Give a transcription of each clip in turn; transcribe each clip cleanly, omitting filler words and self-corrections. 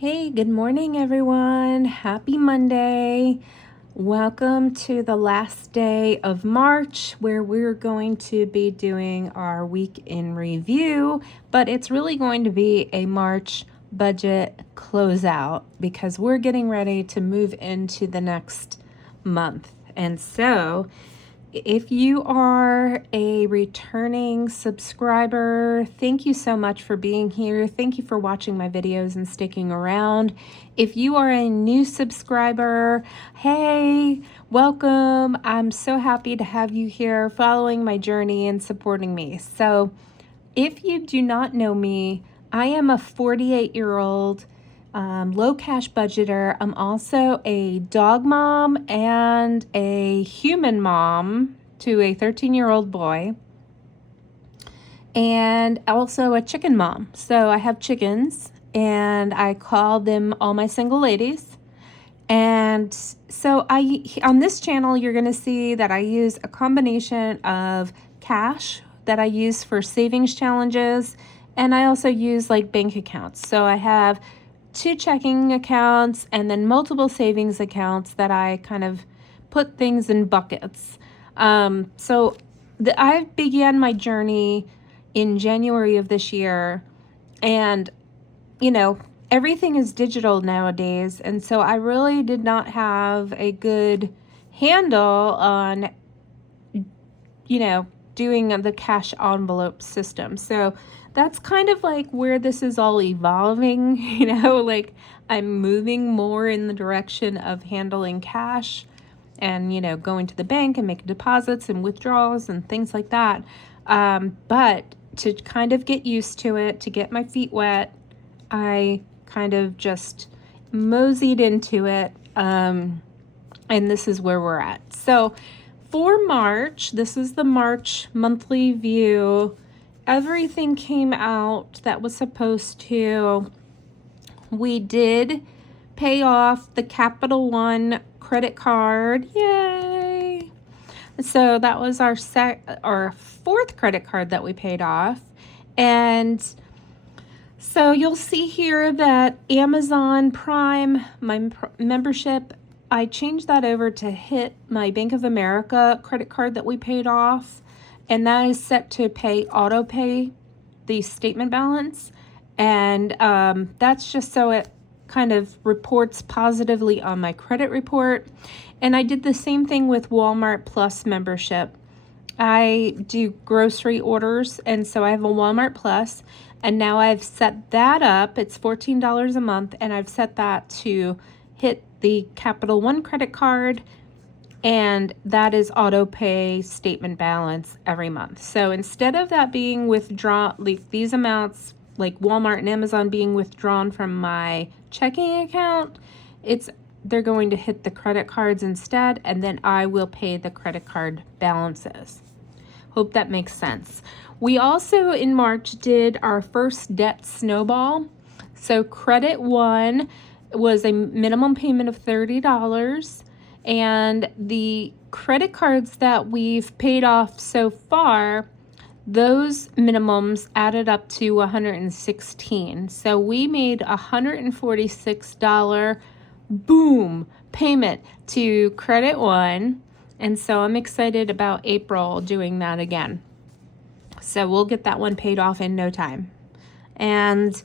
Hey, good morning, everyone. Happy Monday. Welcome to the last day of March, where we're going to be doing our week in review, but it's really going to be a March budget closeout because we're getting ready to move into the next month. And so, if you are a returning subscriber, thank you so much for being here. Thank you for watching my videos and sticking around. If you are a new subscriber, hey, welcome. I'm so happy to have you here following my journey and supporting me. So, if you do not know me, I am a 48-year-old low cash budgeter. I'm also a dog mom and a human mom to a 13-year-old boy, and also a chicken mom. So I have chickens, and I call them all my single ladies. And so on this channel, you're going to see that I use a combination of cash that I use for savings challenges, and I also use like bank accounts. So I have 2 checking accounts and then multiple savings accounts that I kind of put things in buckets. I began my journey in January of this year, and everything is digital nowadays, and so I really did not have a good handle on doing the cash envelope system. So that's kind of like where this is all evolving, like I'm moving more in the direction of handling cash and, going to the bank and making deposits and withdrawals and things like that. But to kind of get used to it, to get my feet wet, I kind of just moseyed into it. And this is where we're at. So for March, this is the March monthly view. Everything came out that was supposed to. We did pay off the Capital One credit card. Yay! So that was our 4th credit card that we paid off. And so you'll see here that Amazon Prime, my membership, I changed that over to hit my Bank of America credit card that we paid off, and that is set to auto pay the statement balance, and that's just so it kind of reports positively on my credit report. And I did the same thing with Walmart Plus membership. I do grocery orders, and so I have a Walmart Plus, and now I've set that up. It's $14 a month, and I've set that to hit the Capital One credit card, and that is auto pay statement balance every month. So instead of that being withdrawn, like these amounts, like Walmart and Amazon being withdrawn from my checking account, they're going to hit the credit cards instead, and then I will pay the credit card balances. Hope that makes sense. We also in March did our first debt snowball. So Credit One was a minimum payment of $30, and the credit cards that we've paid off so far, those minimums added up to $116. So we made $146 boom payment to Credit One, and so I'm excited about April doing that again. So we'll get that one paid off in no time. And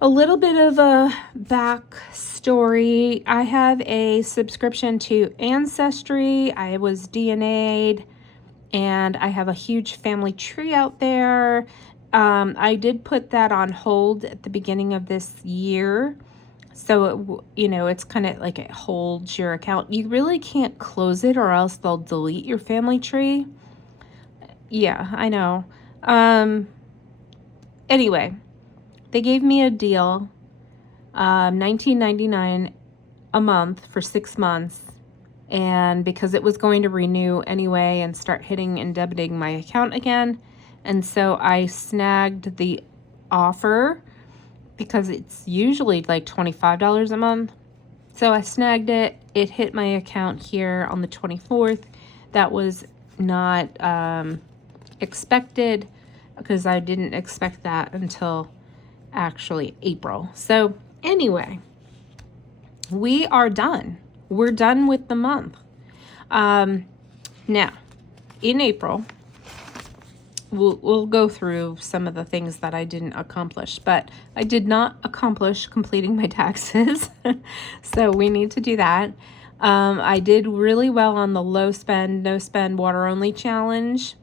a little bit of a backstory. I have a subscription to Ancestry. I was DNA'd, and I have a huge family tree out there. I did put that on hold at the beginning of this year. So, it's kind of like it holds your account. You really can't close it or else they'll delete your family tree. Yeah, I know. Anyway, they gave me a deal, $19.99 a month for 6 months. And because it was going to renew anyway and start hitting and debiting my account again. And so I snagged the offer because it's usually like $25 a month. So I snagged it. It hit my account here on the 24th. That was not expected because I didn't expect that until actually April. So Anyway, we are done. We're done with the month. Now, in April, we'll go through some of the things that I didn't accomplish, but I did not accomplish completing my taxes. So we need to do that. I did really well on the low spend, no spend, water only challenge.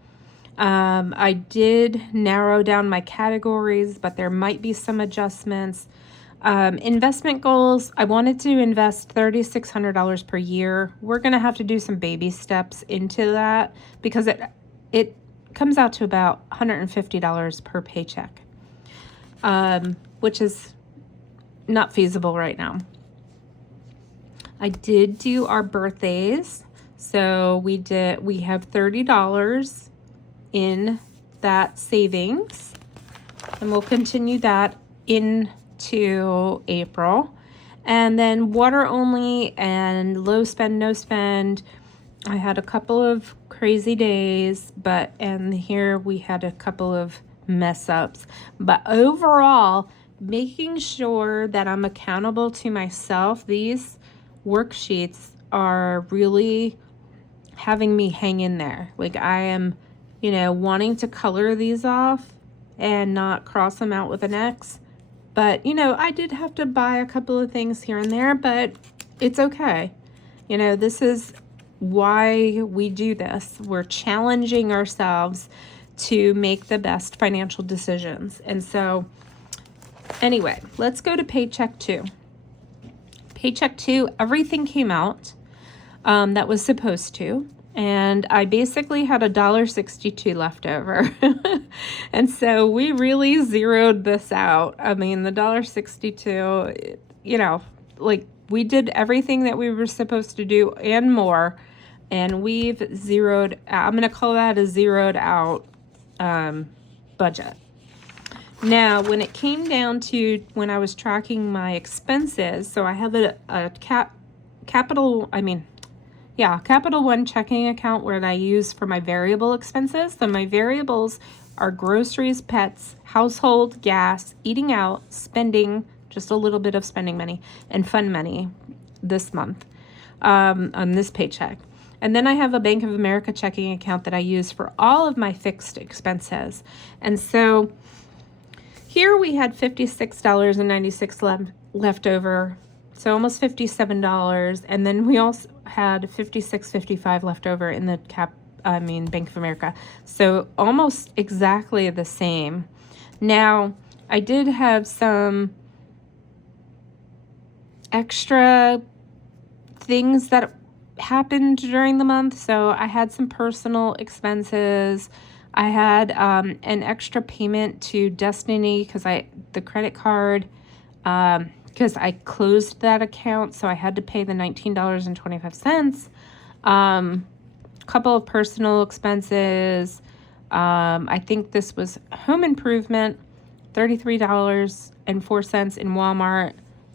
I did narrow down my categories, but there might be some adjustments. Investment goals, I wanted to invest $3,600 per year. We're going to have to do some baby steps into that because it comes out to about $150 per paycheck, which is not feasible right now. I did do our birthdays. So we have $30 in that savings, and we'll continue that into April. And then water only and low spend, no spend. I had a couple of crazy days, and here we had a couple of mess ups. But overall, making sure that I'm accountable to myself, these worksheets are really having me hang in there. Like I am, wanting to color these off and not cross them out with an X. But, I did have to buy a couple of things here and there, but it's okay. This is why we do this. We're challenging ourselves to make the best financial decisions. And so, anyway, let's go to paycheck 2. Paycheck 2, everything came out that was supposed to. And I basically had $1.62 left over. And so we really zeroed this out. I mean, the $1.62, like we did everything that we were supposed to do and more. And we've zeroed out, I'm going to call that a zeroed out budget. Now, when it came down to when I was tracking my expenses, so I have a Capital One checking account where I use for my variable expenses. So my variables are groceries, pets, household, gas, eating out, spending, just a little bit of spending money, and fun money this month on this paycheck. And then I have a Bank of America checking account that I use for all of my fixed expenses. And so here we had $56.96 left over, so almost $57. And then we also had $56.55 left over in the Bank of America. So almost exactly the same. Now, I did have some extra things that happened during the month. So I had some personal expenses. I had an extra payment to Destiny because the credit card, because I closed that account, so I had to pay the $19.25. A couple of personal expenses. I think this was home improvement, $33.04 in Walmart.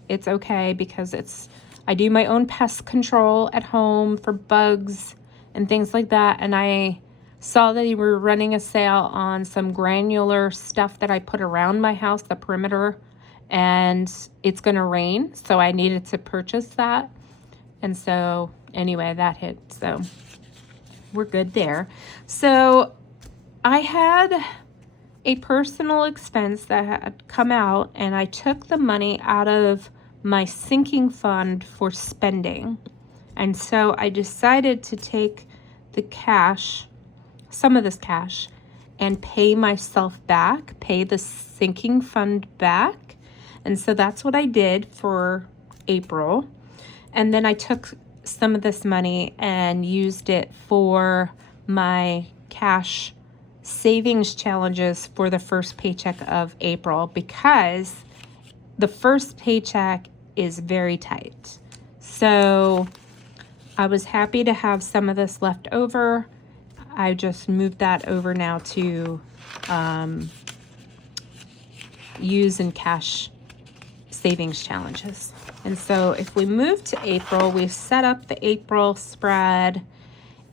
It's okay because I do my own pest control at home for bugs and things like that, and I saw that you were running a sale on some granular stuff that I put around my house, the perimeter, and it's going to rain, so I needed to purchase that. And so anyway, that hit, so we're good there. So I had a personal expense that had come out, and I took the money out of my sinking fund for spending. And so I decided to take the cash, some of this cash, and pay myself back, pay the sinking fund back. And so that's what I did for April. And then I took some of this money and used it for my cash savings challenges for the first paycheck of April, because the first paycheck is very tight. So I was happy to have some of this left over. I just moved that over now to use in cash savings challenges. And so if we move to April, we've set up the April spread,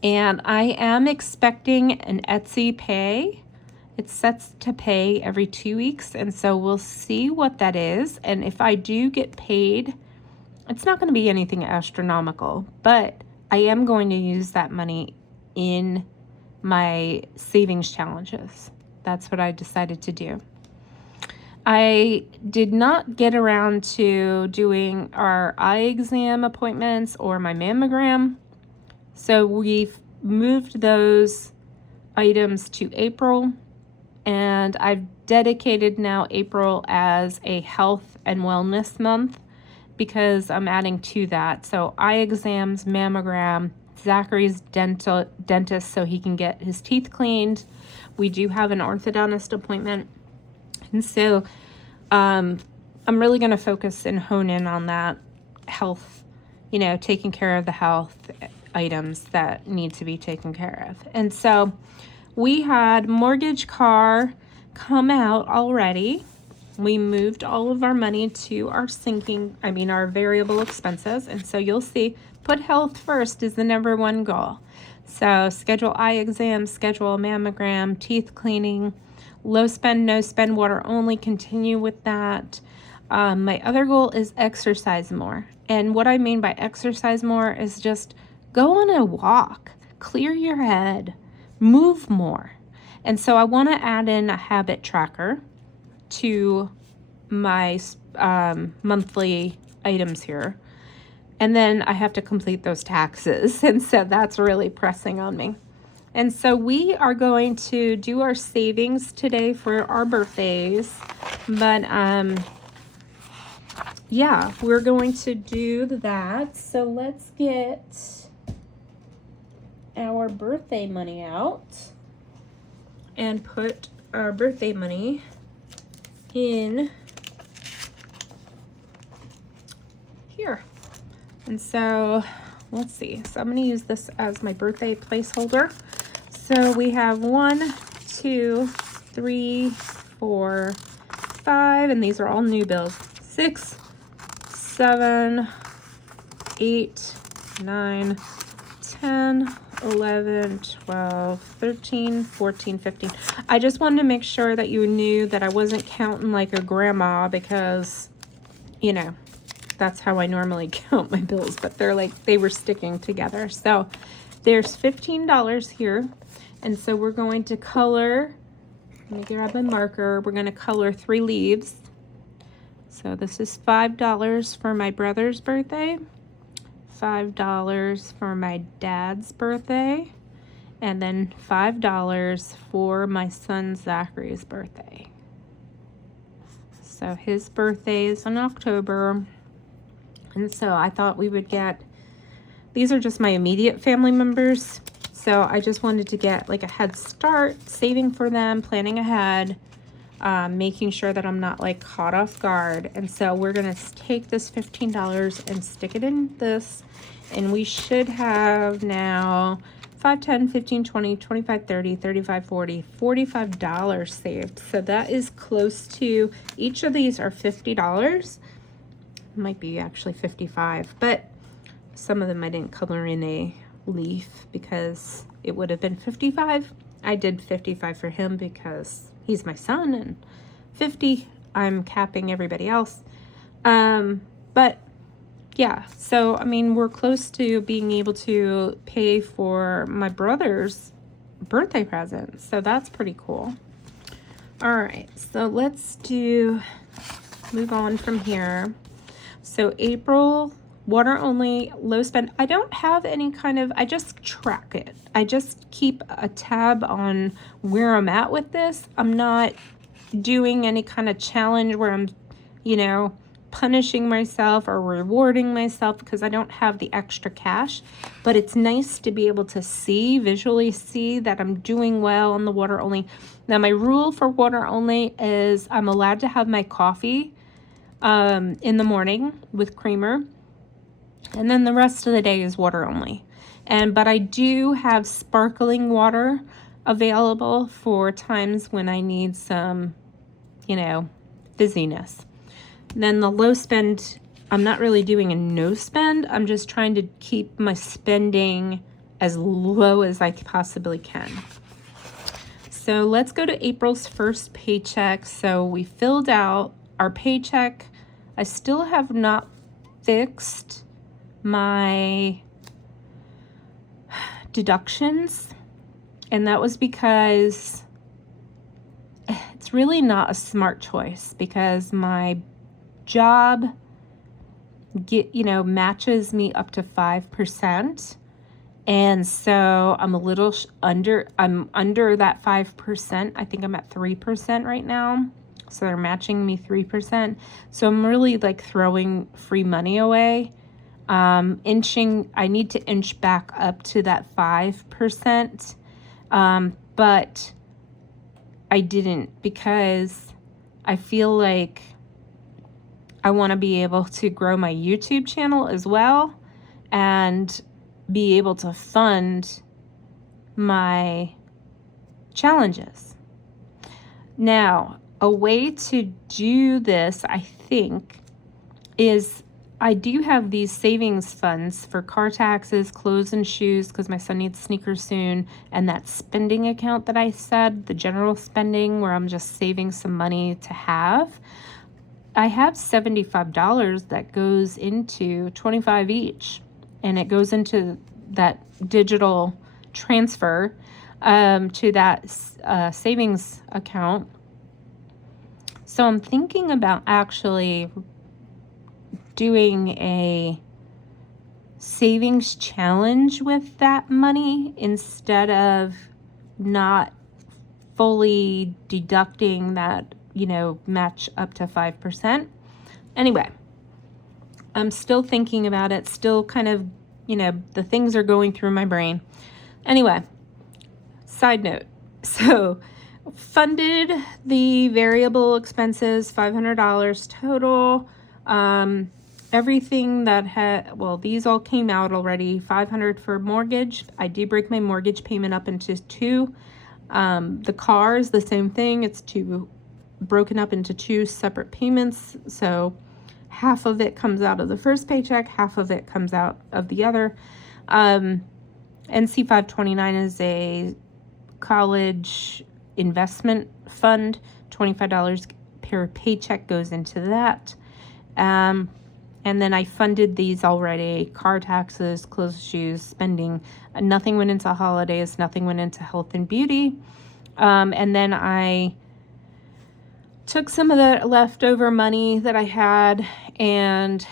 and I am expecting an Etsy pay. It's set to pay every 2 weeks, and so we'll see what that is. And if I do get paid, it's not going to be anything astronomical, but I am going to use that money in my savings challenges. That's what I decided to do. I did not get around to doing our eye exam appointments or my mammogram, so we've moved those items to April, and I've dedicated now April as a health and wellness month because I'm adding to that. So eye exams, mammogram, Zachary's dentist so he can get his teeth cleaned. We do have an orthodontist appointment. And so I'm really going to focus and hone in on that health, taking care of the health items that need to be taken care of. And so we had mortgage car come out already. We moved all of our money to our our variable expenses. And so you'll see, put health first is the number one goal. So schedule eye exams, schedule a mammogram, teeth cleaning, low spend, no spend, water only, continue with that. My other goal is exercise more. And what I mean by exercise more is just go on a walk, clear your head, move more. And so I want to add in a habit tracker to my monthly items here. And then I have to complete those taxes. And so that's really pressing on me. And so we are going to do our savings today for our birthdays. But yeah, we're going to do that. So let's get our birthday money out and put our birthday money in here. And so let's see. So I'm going to use this as my birthday placeholder. So we have 1, 2, 3, 4, 5, and these are all new bills. 6, 7, 8, 9, 10, 11, 12, 13, 14, 15. I just wanted to make sure that you knew that I wasn't counting like a grandma because, that's how I normally count my bills, but they were sticking together. So there's $15 here. And so we're going to color, let me grab a marker. We're going to color 3 leaves. So this is $5 for my brother's birthday, $5 for my dad's birthday, and then $5 for my son Zachary's birthday. So his birthday is in October. And so I thought we would get, these are just my immediate family members. So I just wanted to get like a head start, saving for them, planning ahead, making sure that I'm not like caught off guard. And so we're going to take this $15 and stick it in this. And we should have now 5, 10, 15, 20, 25, 30, 35, 40, $45 saved. So that is close to, each of these are $50. Might be actually 55, but some of them I didn't color in a leaf because it would have been 55. I did 55 for him because he's my son, and 50 I'm capping everybody else. But yeah, so we're close to being able to pay for my brother's birthday present, so that's pretty cool. All right, so let's move on from here. So April, water only, low spend. I don't have any I just track it. I just keep a tab on where I'm at with this. I'm not doing any kind of challenge where I'm, punishing myself or rewarding myself because I don't have the extra cash. But it's nice to be able to visually see that I'm doing well on the water only. Now, my rule for water only is I'm allowed to have my coffee in the morning with creamer, and then the rest of the day is water only. But I do have sparkling water available for times when I need some, fizziness. Then the low spend, I'm not really doing a no spend. I'm just trying to keep my spending as low as I possibly can. so let's go to April's first paycheck. So we filled out our paycheck. I still have not fixed my deductions, and that was because it's really not a smart choice, because my job matches me up to 5. And so I'm a little under that 5%. I think I'm at 3% right now. So they're matching me 3%. So I'm really like throwing free money away. I need to inch back up to that 5%. But I didn't, because I feel like I want to be able to grow my YouTube channel as well, and be able to fund my challenges. Now, a way to do this, I think, is I do have these savings funds for car taxes, clothes and shoes, because my son needs sneakers soon, and that spending account that I said, the general spending, where I'm just saving some money to have. I have $75 that goes into 25 each, and it goes into that digital transfer to that savings account. So I'm thinking about actually doing a savings challenge with that money, instead of not fully deducting that, match up to 5%. Anyway, I'm still thinking about it, still kind of, the things are going through my brain. Anyway, side note. So funded the variable expenses, $500 total. Everything that these all came out already. $500 for mortgage. I do break my mortgage payment up into two. The car is the same thing. It's broken up into two separate payments. So half of it comes out of the first paycheck, half of it comes out of the other. NC 529 is a college investment fund. $25 per paycheck goes into that. And then I funded these already: car taxes, clothes, shoes, spending. Nothing went into holidays, nothing went into health and beauty. And then I took some of the leftover money that I had, and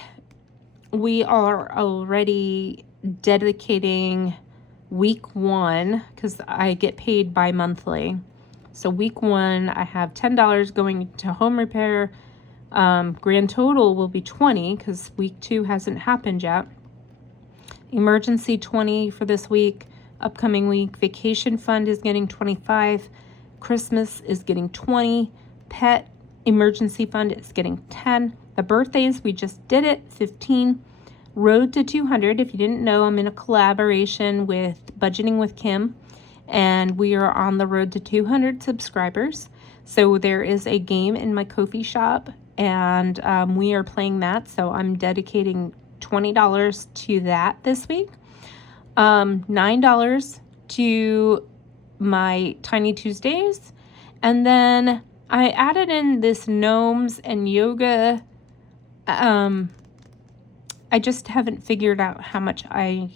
we are already dedicating week 1, because I get paid bi-monthly. So week 1, I have $10 going to home repair. Grand total will be 20, because week 2 hasn't happened yet. Emergency 20 for this week. Upcoming week, vacation fund is getting 25. Christmas is getting 20. Pet emergency fund is getting 10. The birthdays, we just did it, 15. Road to 200. If you didn't know, I'm in a collaboration with Budgeting with Kim, and we are on the road to 200 subscribers. So there is a game in my Ko-fi shop, and we are playing that. So I'm dedicating $20 to that this week. $9 to my Tiny Tuesdays. And then I added in this gnomes and yoga. I just haven't figured out how much I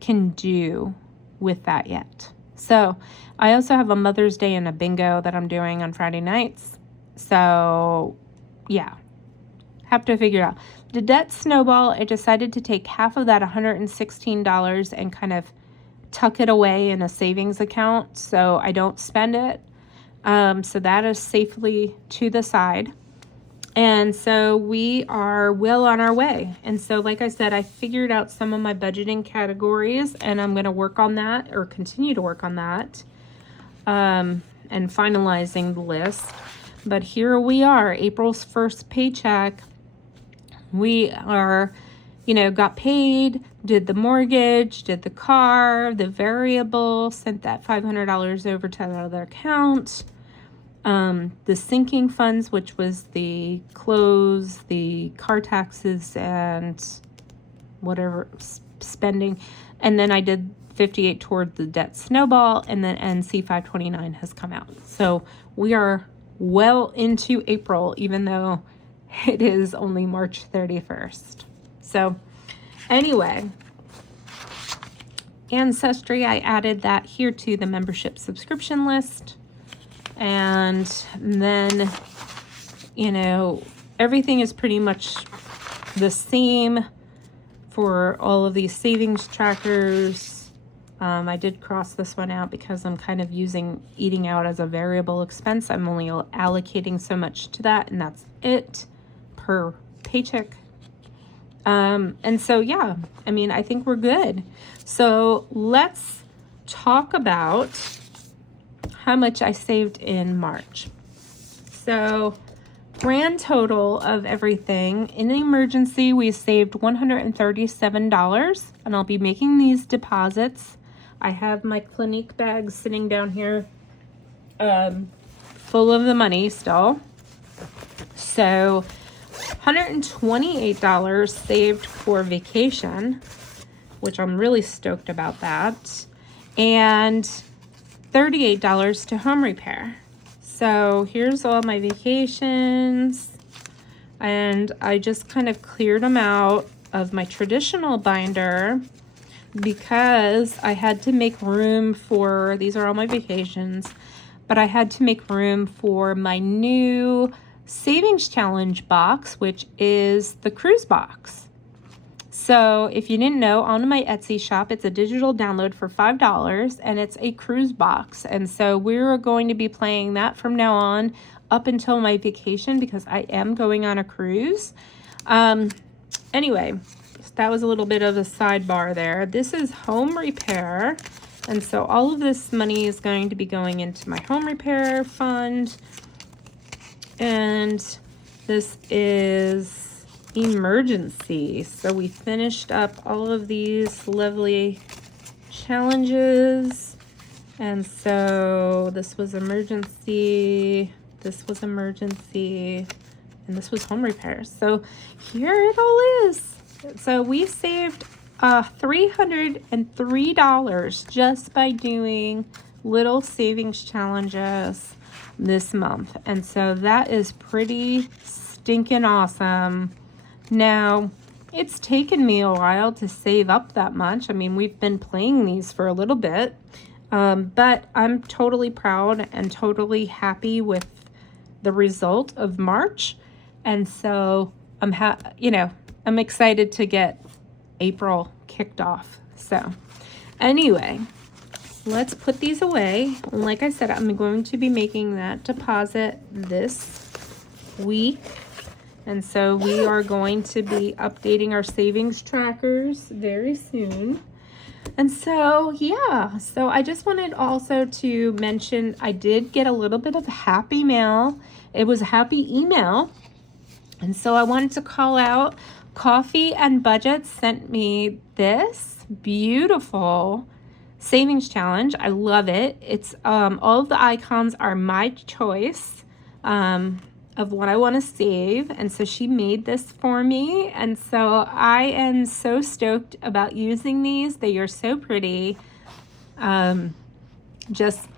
can do with that yet. So I also have a Mother's Day and a bingo that I'm doing on Friday nights. So yeah, have to figure out. The debt snowball, I decided to take half of that $116 and kind of tuck it away in a savings account so I don't spend it. So that is safely to the side. And so we are well on our way. And so, like I said, I figured out some of my budgeting categories, and I'm going to work on that, or continue to work on that, and finalizing the list. But here we are, April's first paycheck. We are, got paid, did the mortgage, did the car, the variable, sent that $500 over to the other account. The sinking funds, which was the clothes, the car taxes, and whatever spending. And then I did 58 toward the debt snowball, and then NC 529 has come out. So we are well into April, even though it is only March 31st. So anyway, Ancestry, I added that here to the membership subscription list. And then, you know, everything is pretty much the same for all of these savings trackers. I did cross this one out because I'm kind of using eating out as a variable expense. I'm only allocating so much to that, and that's it per paycheck. And so, yeah, I mean, I think we're good. So let's talk about how much I saved in March. So grand total of everything, in the emergency, we saved $137, and I'll be making these deposits. I have my Clinique bag sitting down here, full of the money still. So $128 saved for vacation, which I'm really stoked about that, and $38 to home repair. So here's all my vacations, and I just kind of cleared them out of my traditional binder because I had to make room for, these are all my vacations, but I had to make room for my new savings challenge box, which is the cruise box. So if you didn't know, on my Etsy shop, it's a digital download for $5, and it's a cruise box. And so we're going to be playing that from now on up until my vacation, because I am going on a cruise. Anyway, that was a little bit of a sidebar there. This is home repair. And so all of this money is going to be going into my home repair fund. And this is emergency. So we finished up all of these lovely challenges. And so this was emergency, this was emergency, and this was home repair. So here it all is. So we saved $303 just by doing little savings challenges this month. And so that is pretty stinking awesome. Now, it's taken me a while to save up that much. I mean, we've been playing these for a little bit, but I'm totally proud and totally happy with the result of March. And so I'm excited to get April kicked off. So anyway, let's put these away. Like I said, I'm going to be making that deposit this week. And so we are going to be updating our savings trackers very soon. And so, yeah, so I just wanted also to mention I did get a little bit of happy mail. It was a happy email. And so I wanted to call out Coffee and Budget sent me this beautiful savings challenge. I love it. It's all of the icons are my choice of what I want to save. And so she made this for me. And so I am so stoked about using these. They are so pretty. Just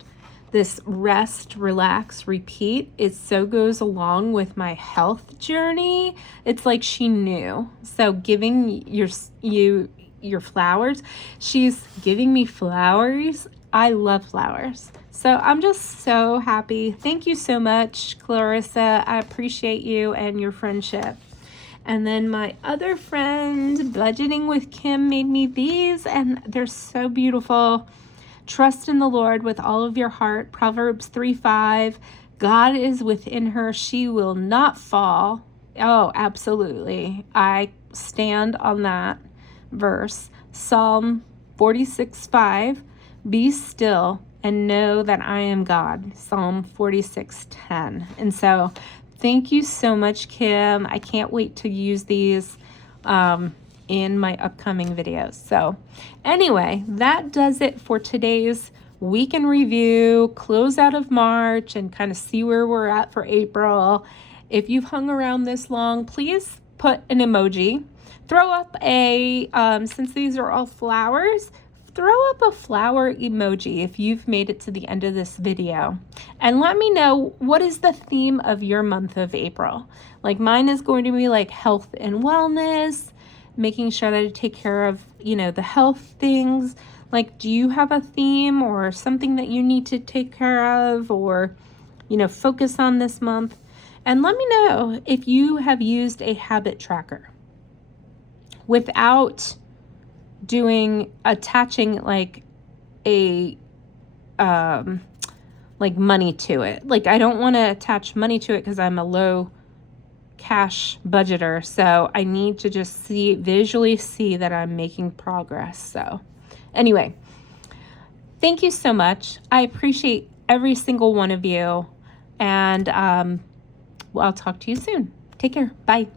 this rest, relax, repeat. It so goes along with my health journey. It's like she knew. So giving your flowers, she's giving me flowers. I love flowers. So I'm just so happy. Thank you so much, Clarissa. I appreciate you and your friendship. And then my other friend, Budgeting with Kim, made me these, and they're so beautiful. Trust in the Lord with all of your heart. Proverbs 3:5. God is within her. She will not fall. Oh, absolutely. I stand on that verse. Psalm 46:5. Be still and know that I am God. Psalm 46:10. And so thank you so much, Kim. I can't wait to use these in my upcoming videos. So anyway, that does it for today's week in review, close out of March, and kind of see where we're at for April. If you've hung around this long, please put an emoji. Throw up a, since these are all flowers, throw up a flower emoji if you've made it to the end of this video, and let me know what is the theme of your month of April. Like mine is going to be like health and wellness, making sure that I take care of, the health things. Like, do you have a theme or something that you need to take care of or, focus on this month? And let me know if you have used a habit tracker without attaching like a like money to it. Like I don't want to attach money to it because I'm a low cash budgeter, so I need to just visually see that I'm making progress. So anyway, thank you so much. I appreciate every single one of you, and I'll talk to you soon. Take care. Bye.